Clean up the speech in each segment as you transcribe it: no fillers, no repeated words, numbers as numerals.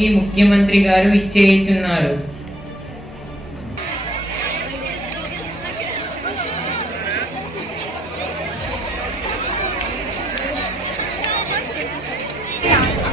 సభకి ముఖ్యమంత్రి గారు ఇచ్చేయుచున్నారు.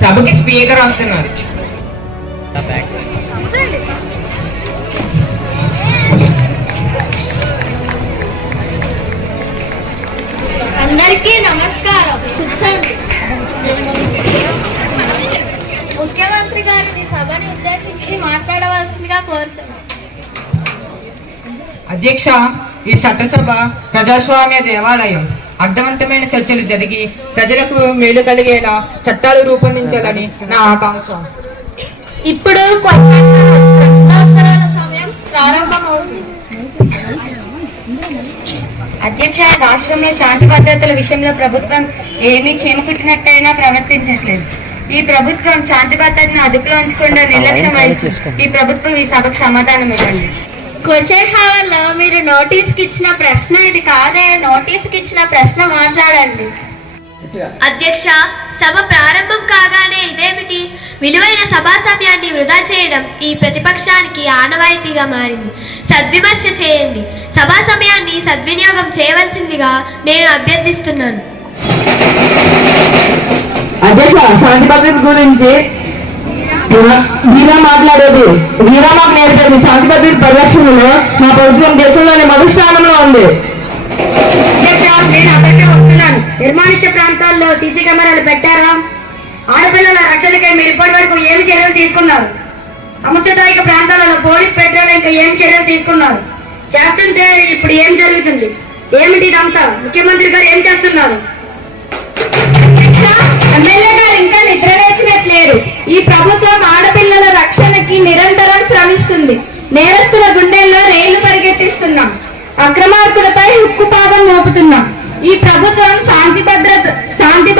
సభకి స్పీకర్ వస్తున్నారు. అందరికీ నమస్కారం. కూర్చోండి. ముఖ్యమంత్రి గారిని సభని ఉద్దేశించి మాట్లాడవలసిందిగా కోరుతున్నాను. అధ్యక్ష, ఈ చట్టసభ ప్రజాస్వామ్య దేవాలయం. అర్థవంతమైన చర్చలు జరిగి ప్రజలకు మేలు కలిగేలా చట్టాలు రూపొందించాలని నా ఆకాంక్ష. ఇప్పుడు ప్రశ్నోత్తరాల సమయం ప్రారంభమవుతుంది. అధ్యక్ష, రాష్ట్రంలో శాంతి భద్రతల విషయంలో ప్రభుత్వం ఏమీ చీమకుట్టినట్టయినా ప్రవర్తించట్లేదు. ఈ ప్రభుత్వం శాంతి భద్రతను అదుపులో ఉంచకుండా నిర్లక్ష్యం వహిస్తుంది. ఈ ప్రభుత్వం ఈ సభకు సమాధానం ఇవ్వండి. క్వశ్చన్ హవర్ లో మీరు నోటీస్ కి ఇచ్చిన ప్రశ్న ఇది కాదే. నోటీస్ కి ఇచ్చిన ప్రశ్న మాట్లాడండి. అధ్యక్ష, సభ ప్రారంభం కాగానే ఇదేమిటి? విలువైన సభా సమయాన్ని వృధా చేయడం ఈ ప్రతిపక్షానికి ఆనవాయితీగా మారింది. సద్విమర్శ చేయండి. సభా సమయాన్ని సద్వినియోగం చేయవలసిందిగా నేను అభ్యర్థిస్తున్నాను. అధ్యక్ష, శాంతి భద్రత గురించి వీరా మాట్లాడేది. వీరా మాకు నేర్పేది శాంతి భద్రత పరిరక్షణలో మా ప్రభుత్వం దేశంలోని మొదటి స్థానంలో ఉంది. అధ్యక్ష, నేను అక్కడికే వస్తున్నాను. నిర్మానుష్య ప్రాంతాల్లో సీసీ కెమెరాలు పెట్టారా? ఆడపిల్లల రక్షణకై మీరు ఇప్పటి వరకు ఏమి చర్యలు తీసుకున్నారు? సమస్యదాయక ప్రాంతాలలో పోలీస్ పెట్రోల్ ఇంకా ఏం చర్యలు తీసుకున్నారు? చేస్తుంటే ఇప్పుడు ఏం జరుగుతుంది? ఏమిటి ఇదంతా? ముఖ్యమంత్రి గారు ఏం చేస్తున్నారు? ఎమ్మెల్యే గారు ఇంకా నిద్ర లేచినట్లేరు. ఈ ప్రభుత్వం ఆడపిల్లల రక్షణకి నిరంతరం శ్రమిస్తుంది. నేరస్తుల గుండెల్లో రైలు పరిగెత్తిస్తున్నాం. అక్రమార్కులపై ఉక్కుపాదం మోపుతున్నాం. ఈ ప్రభుత్వం శాంతి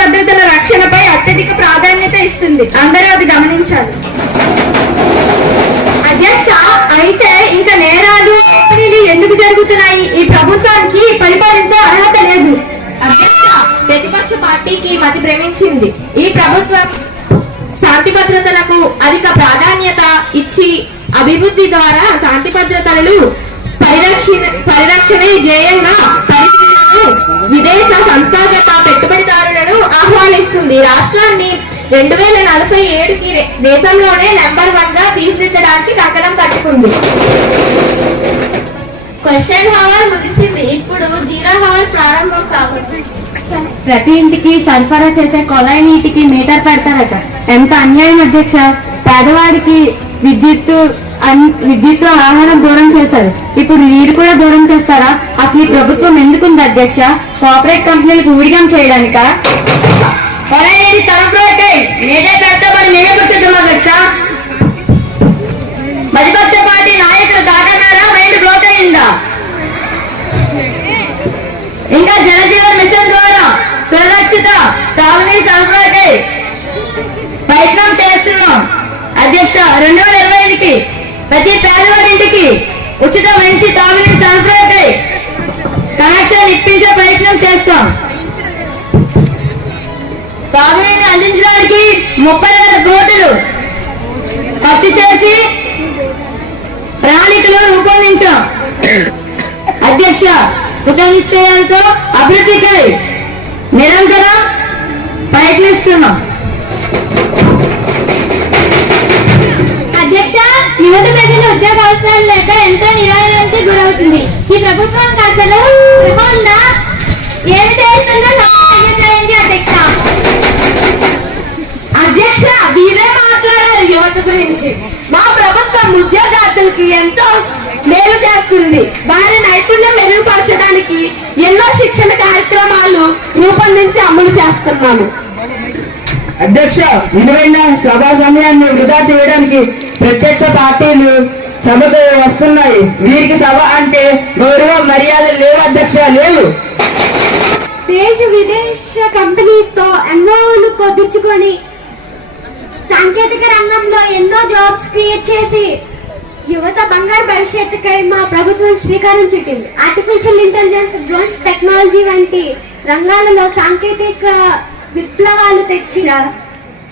భద్రతల రక్షణపై అత్యధిక ప్రాధాన్యత ఇస్తుంది. అందరూ అది గమనించాలి. అధ్యక్ష, అయితే ఇంకా నేరాలు ఎందుకు జరుగుతున్నాయి? ఈ ప్రభుత్వానికి పరిపాలించే అర్హత లేదు. అధ్యక్ష, ప్రతిపక్ష పార్టీకి మతి భ్రమించింది. ఈ ప్రభుత్వం శాంతి భద్రతలకు అధిక ప్రాధాన్యత ఇచ్చి అభివృద్ధి ద్వారా శాంతి భద్రతలు పరిరక్షణే ధ్యేయంగా పరిస్థితులను విదేశ సంస్థాగత పెట్టుబడిదారులను ఆహ్వానిస్తుంది. రాష్ట్రాన్ని 2047కి దేశంలోనే నెంబర్ 1 గా తీర్చిదిద్దడానికి కంకణం కట్టుకుంది. క్వశ్చన్ హవర్ ముగిసింది. ఇప్పుడు జీరో హవర్ ప్రారంభం కాబట్టి ప్రతి ఇంటికి సరఫరా చేసే కొలాయి నీటికి మీటర్ పెడతారట. ఎంత అన్యాయం అధ్యక్ష! పేదవాడికి విద్యుత్తు ఆహారం దూరం చేశారు. ఇప్పుడు నీరు కూడా దూరం చేస్తారా? అసలు ఈ ప్రభుత్వం ఎందుకుంది అధ్యక్ష? కార్పొరేట్ కంపెనీలకు ఊడిగం చేయడానికా? కొలాయి నీటి సరఫరాకై మీటర్ పెడతామని మేమే కూర్చుంటాం అధ్యక్ష. ప్రతిపక్ష పార్టీ నాయకులు దాటన్నారా? మైండ్ బ్లోక్ అయిందా? ఇంకా జనజీవన్ మిషన్ ద్వారా సురక్షిత తాగునీటి సరఫరాకై ప్రయత్నం చేస్తున్నాం అధ్యక్ష. 2025కి ప్రతి పేదవాడింటికి ఉచిత మంచి తాగునీటి సరఫరాకై కనెక్షన్ ఇప్పించే ప్రయత్నం చేస్తాం. తాగునీటిని అందించడానికి 30,000 కోట్లు ఖర్చు చేసి ప్రణాళికలు రూపొందించాం అధ్యక్ష. కృత నిశ్చయాలతో అభివృద్ధికై నిరంతరం ప్రయత్నిస్తున్నాం అధ్యక్ష. యువత ప్రజల ఉద్యోగ అవసరాలు లేక ఎంతో నిరాశకి గురవుతుంది. ఈ ప్రభుత్వం అసలు ఉందా? ఏమి చేస్తుందో తెలియజేయండి అధ్యక్ష. అధ్యక్ష, మీరే మాట్లాడారు యువత గురించి. మా ప్రభుత్వం ఉద్యోగార్థులకి ఎంతో మేలు చేస్తుంది. వారి నైపుణ్యం మెరుగుపరచడానికి ఎన్నో శిక్షణ కార్యక్రమాలు రూపొందించి అమలు చేస్తున్నాము అధ్యక్ష, విలువైన సభా సమయాన్ని వృధా చేయడానికి ప్రత్యక్ష పార్టీలు సభకు వస్తున్నాయి. వీరికి సభ అంటే గౌరవ మర్యాద లేవు అధ్యక్ష, లేవు. దేశ విదేశ కంపెనీస్ తో ఎంఓలు కుదుర్చుకొని సాంకేతిక రంగంలో ఎన్నో జాబ్స్ క్రియేట్ చేసి యువత బంగారు భవిష్యత్తుకై మా ప్రభుత్వం శ్రీకారం చుట్టింది. ఆర్టిఫిషియల్ ఇంటెలిజెన్స్, డ్రోన్స్ టెక్నాలజీ వంటి రంగాలలో సాంకేతిక విప్లవాలు తెచ్చిన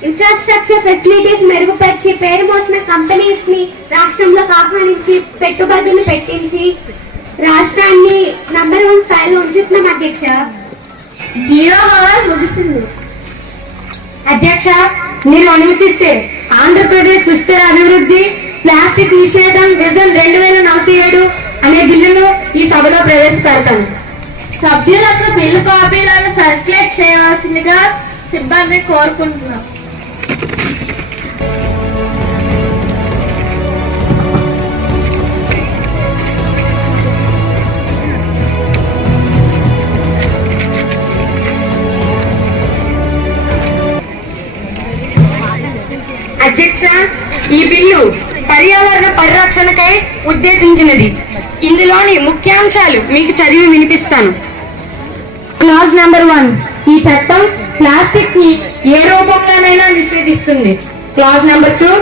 ఇన్ఫ్రాస్ట్రక్చర్ ఫెసిలిటీస్ మెరుగుపరిచి పేరు మోసిన కంపెనీస్ ని రాష్ట్రంలోకి ఆహ్వానించి పెట్టుబడులు పెట్టించి రాష్ట్రాన్ని నంబర్ 1 స్థాయిలో ఉంచుతున్నాం అధ్యక్ష. 0 అవర్ ముగిసింది. అధ్యక్ష, మీరు అనుమతిస్తే ఆంధ్రప్రదేశ్ సుస్థిర అభివృద్ధి ప్లాస్టిక్ నిషేధం విజన్ 2047 అనే బిల్లును ఈ సభలో ప్రవేశపెడతాను. సభ్యులకు బిల్లు కాపీలను సర్క్యులేట్ చేయవలసిందిగా సిబ్బంది కోరుకుంటున్నాం. అధ్యక్ష, ఈ బిల్లు పర్యావరణ పరిరక్షణకై ఉద్దేశించినది. ఇందులోని ముఖ్యాంశాలు మీకు చదివి వినిపిస్తాను. క్లాజ్ నెంబర్ 1, ఈ చట్టం ప్లాస్టిక్ ని ఏ రూపంలోనైనా నిషేధిస్తుంది. క్లాజ్ నెంబర్ 2,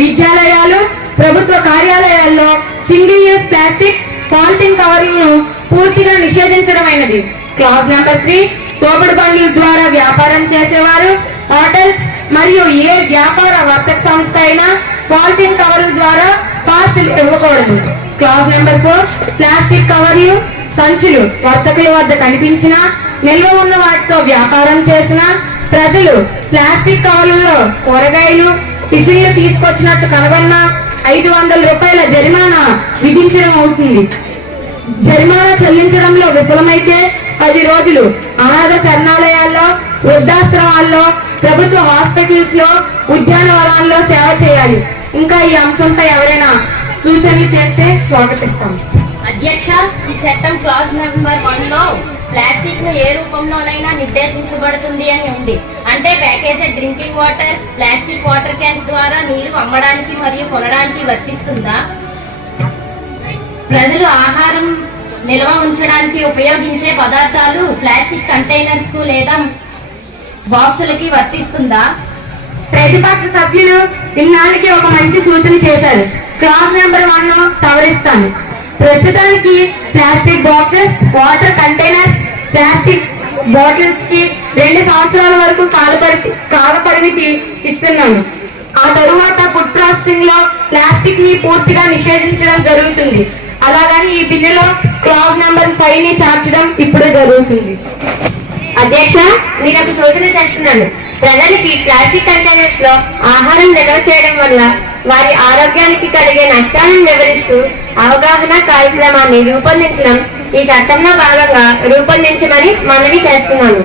విద్యాలయాలు, ప్రభుత్వ కార్యాలయాల్లో single use plastic polythene covering ను పూర్తిగా నిషేధించడమైనది. క్లాజ్ నెంబర్ 3, తోపుడు బండ్ల ద్వారా వ్యాపారం చేసేవారు, హోటల్స్ మరియు ఏ వ్యాపార వర్తక సంస్థ అయినా పాలిథిన్ కవర్ల ద్వారా పార్సిల్ ఇవ్వకూడదు. క్లాజ్ నెంబర్ 4, ప్లాస్టిక్ కవర్లు, సంచులు వర్తకుల వద్ద కనిపించినా నిల్వ ఉన్న వాటితో వ్యాపారం చేసిన ప్రజలు ప్లాస్టిక్ కవర్లలో కూరగాయలు, టిఫిన్లు తీసుకొచ్చినట్టు కనబడినా 500 రూపాయల జరిమానా విధించడం అవుతుంది. జరిమానా చెల్లించడంలో విఫలమైతే 10 రోజులు అనాథ శరణాలయాల్లో, వృద్ధాశ్రమాల్లో, ప్రభుత్వ హాస్పిటల్స్ లో, ఉద్యానవనాల్లో సేవ చేయాలి. ఇంకా ఈ అంశంపై ఎవరైనా సూచనలు చేస్తే స్వాగతిస్తాం. అధ్యక్ష, ఈ చట్టం క్లాజ్ నెంబర్ 1 లో ప్లాస్టిక్ ను ఏ రూపంలోనైనా నిర్దేశించబడుతుంది అని ఉంది. అంటే packaged drinking water, plastic water cans ద్వారా నీరు అమ్మడానికి మరియు కొనడానికి వర్తిస్తుందా? ప్రజలు ఆహారం నిల్వ ఉంచడానికి ఉపయోగించే పదార్థాలు ప్లాస్టిక్ కంటైనర్స్ కు లేదా బాక్సులకి వర్తిస్తుందా? ప్రతిపక్ష సభ్యులు ఇన్నాళ్ళకి ఒక మంచి సూచన చేశారు. క్లాస్ నెంబర్ 1 లో సవరిస్తాను. ప్రస్తుతానికి plastic boxes, water containers, plastic bottles కి 2 సంవత్సరాల వరకు కాల పరిమితి ఇస్తున్నాను. ఆ తరువాత ఫుడ్ ప్రాసెసింగ్ లో ప్లాస్టిక్ ని పూర్తిగా నిషేధించడం జరుగుతుంది. అలాగని ఈ బిల్లులో క్లాజ్ నెంబర్ 5 ని చేర్చడం ఇప్పుడు జరుగుతుంది. అధ్యక్ష, నేను ఒక సూచన చేస్తున్నాను. ప్రజలకి ప్లాస్టిక్ కంటైనర్స్ లో ఆహారం నిల్వ చేయడం వల్ల వారి ఆరోగ్యానికి కలిగే నష్టాలను వివరిస్తూ అవగాహన కార్యక్రమాన్ని రూపొందించడం ఈ చట్టంలో భాగంగా రూపొందించమని మనవి చేస్తున్నాను.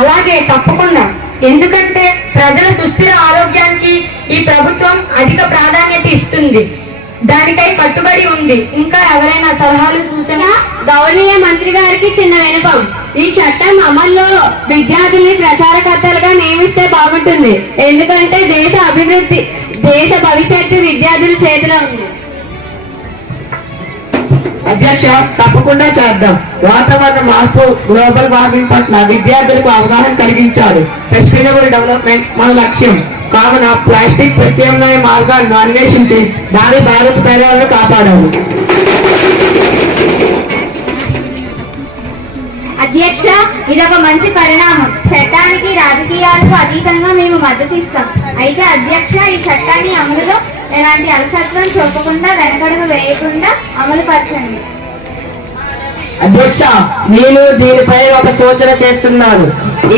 అలాగే తప్పకుండా, ఎందుకంటే ప్రజల సుస్థిర ఆరోగ్యానికి ఈ ప్రభుత్వం అధిక ప్రాధాన్యత ఇస్తుంది. దానికై కట్టుబడి ఉంది. ఇంకా ఎవరైనా సలహాలు, సూచన? గౌరవనీయ మంత్రి గారికి చిన్న వినపం. ఈ చట్టం అమల్లో విద్యార్థుల్ని ప్రచారకర్తలుగా నియమిస్తే బాగుంటుంది. ఎందుకంటే దేశ భవిష్యత్తు విద్యార్థుల చేతిలో ఉంది. అధ్యక్ష, తప్పకుండా చేద్దాం. వాతావరణ మార్పు, గ్లోబల్ వార్మింగ్ పట్ల విద్యార్థులకు అవగాహన కలిగించాలి. సస్టైనబుల్ డెవలప్మెంట్ మన లక్ష్యం. కావున ప్లాస్టిక్ ప్రత్యామ్నాయ మార్గాలను అన్వేషించి భావి భారత తరాలను కాపాడాలి. అధ్యక్ష, ఇదొక మంచి పరిణామం. చట్టానికి రాజకీయాలకు అతీతంగా మేము మద్దతు ఇస్తాం. అయితే అధ్యక్ష, ఈ చట్టాన్ని అమలులో ఎలాంటి అలసత్వం చూపకుండా, వెనకడుగు వేయకుండా అమలు పరచండి. అధ్యక్ష, నేను దీనిపై ఒక సూచన చేస్తున్నాను.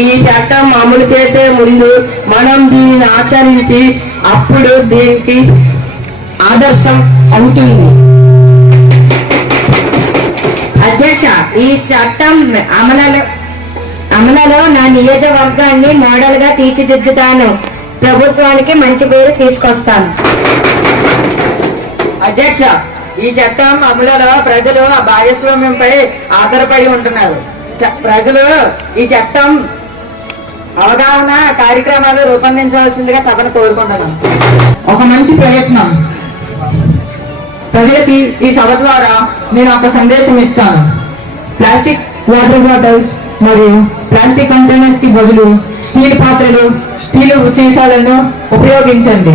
ఈ చట్టం అమలు చేసే ముందు మనం దీనిని ఆచరించి అప్పుడు దీనికి ఆదర్శం అవుతుంది. అధ్యక్ష, ఈ చట్టం అమలులో నా నియోజకవర్గాన్ని మోడల్ గా తీర్చిదిద్దుతాను. ప్రభుత్వానికి మంచి పేరు తీసుకొస్తాను. అధ్యక్ష, ఈ చట్టం అమలులో ప్రజలు ఆ భాగస్వామ్యంపై ఆధారపడి ఉంటున్నారు. ప్రజలు ఈ చట్టం అవగాహన కార్యక్రమాలు రూపొందించవలసిందిగా సభను కోరుకుంటున్నాం. ఒక మంచి ప్రయత్నం. ప్రజలకి ఈ సభ ద్వారా నేను ఒక సందేశం ఇస్తాను. ప్లాస్టిక్ వాటర్ బాటిల్స్ మరియు ప్లాస్టిక్ కంటైనర్స్ కి బదులు స్టీల్ పాత్రలు, స్టీల్ సీసాలను ఉపయోగించండి.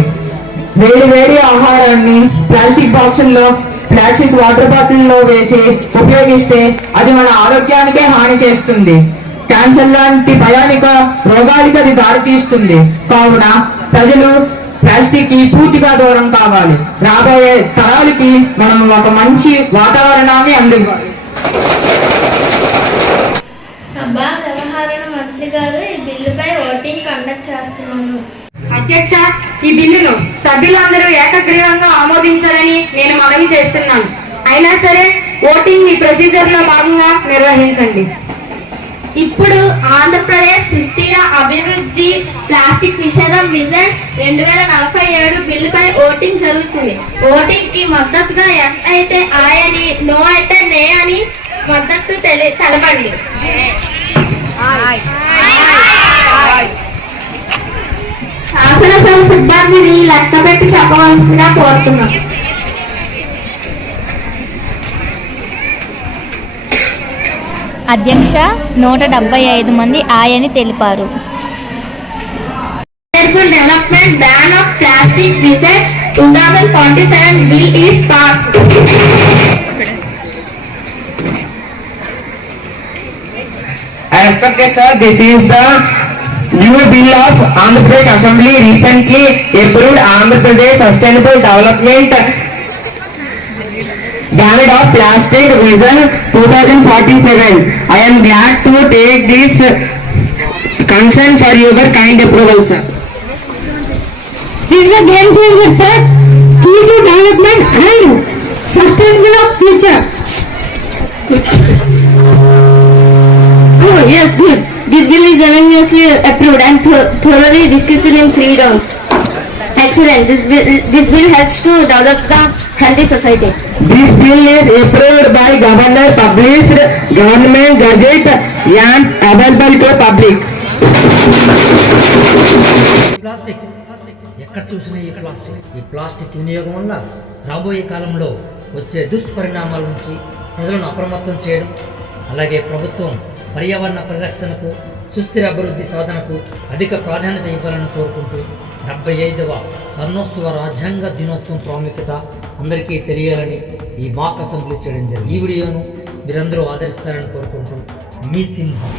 వేడి ఆహారాన్ని ప్లాస్టిక్ బాక్సుల్లో, ప్లాస్టిక్ వాటర్ బాటిల్లో వేసి ఉపయోగిస్తే అది మన ఆరోగ్యానికే హాని చేస్తుంది. క్యాన్సర్ లాంటి భయానిక రోగాలకి అది దారితీస్తుంది. కావున ప్రజలు ప్లాస్టిక్ కి పూర్తిగా దూరం కావాలి. రాబోయే తరాలకి మనం ఒక మంచి వాతావరణాన్ని అందివ్వాలి. సభా వ్యవహారాల మంత్రి గారు ఈ బిల్లుపై ఓటింగ్ కండక్ట్ చేస్తున్నాను. అధ్యక్ష, ఈ బిల్లును సభ్యులందరూ ఏకగ్రీవంగా ఆమోదించాలని నేను మనవి చేస్తున్నాను. అయినా సరే ఓటింగ్ ఈ ప్రొసీజర్ లో భాగంగా నిర్వహించండి. ఇప్పుడు ఆంధ్రప్రదేశ్ సుస్థిర అభివృద్ధి ప్లాస్టిక్ నిషేధం విజన్ 2047 బిల్లుపై ఓటింగ్ జరుగుతుంది. ఓటింగ్ కి మద్దతుగా ఎస్ అయితే ఆయని, నో అయితే నే అని మద్దతు తెలపండి. శాసనసభ సిబ్బందిని లెక్క పెట్టి చెప్పవలసిందిగా కోరుతున్నాం. అధ్యక్ష 175 మంది ఆయని తెలిపారు. Development ban of plastic vision 2047 bill is passed. I respect sir, this is the new bill of Andhra Pradesh Assembly recently approved Andhra Pradesh Sustainable Development Ban of Plastic Vision 2047. I am glad to take this concern for your kind approval, sir. This is a game changer, sir. Key to development and sustainable of future. Oh yes, good. This bill is unanimously approved and thoroughly discussed in 3 rounds. Excellent. This bill helps to develop the healthy society. This bill is approved by Governor, published Government Gazette and available to public. Plastic ఎక్కడ చూసినా ఈ plastic వినియోగం వల్ల రాబోయే కాలంలో వచ్చే దుష్పరిణామాల నుంచి ప్రజలను అప్రమత్తం చేయడం, అలాగే ప్రభుత్వం పర్యావరణ పరిరక్షణకు, సుస్థిర అభివృద్ధి సాధనకు అధిక ప్రాధాన్యత ఇవ్వాలని కోరుకుంటూ 75వ స్వర్ణోత్సవ రాజ్యాంగ దినోత్సవం ప్రాముఖ్యత అందరికీ తెలియాలని ఈ మాక్ అసెంబ్లీ చేయడం జరిగింది. ఈ వీడియోను మీరందరూ ఆదరిస్తారని కోరుకుంటూ మీ సింహం.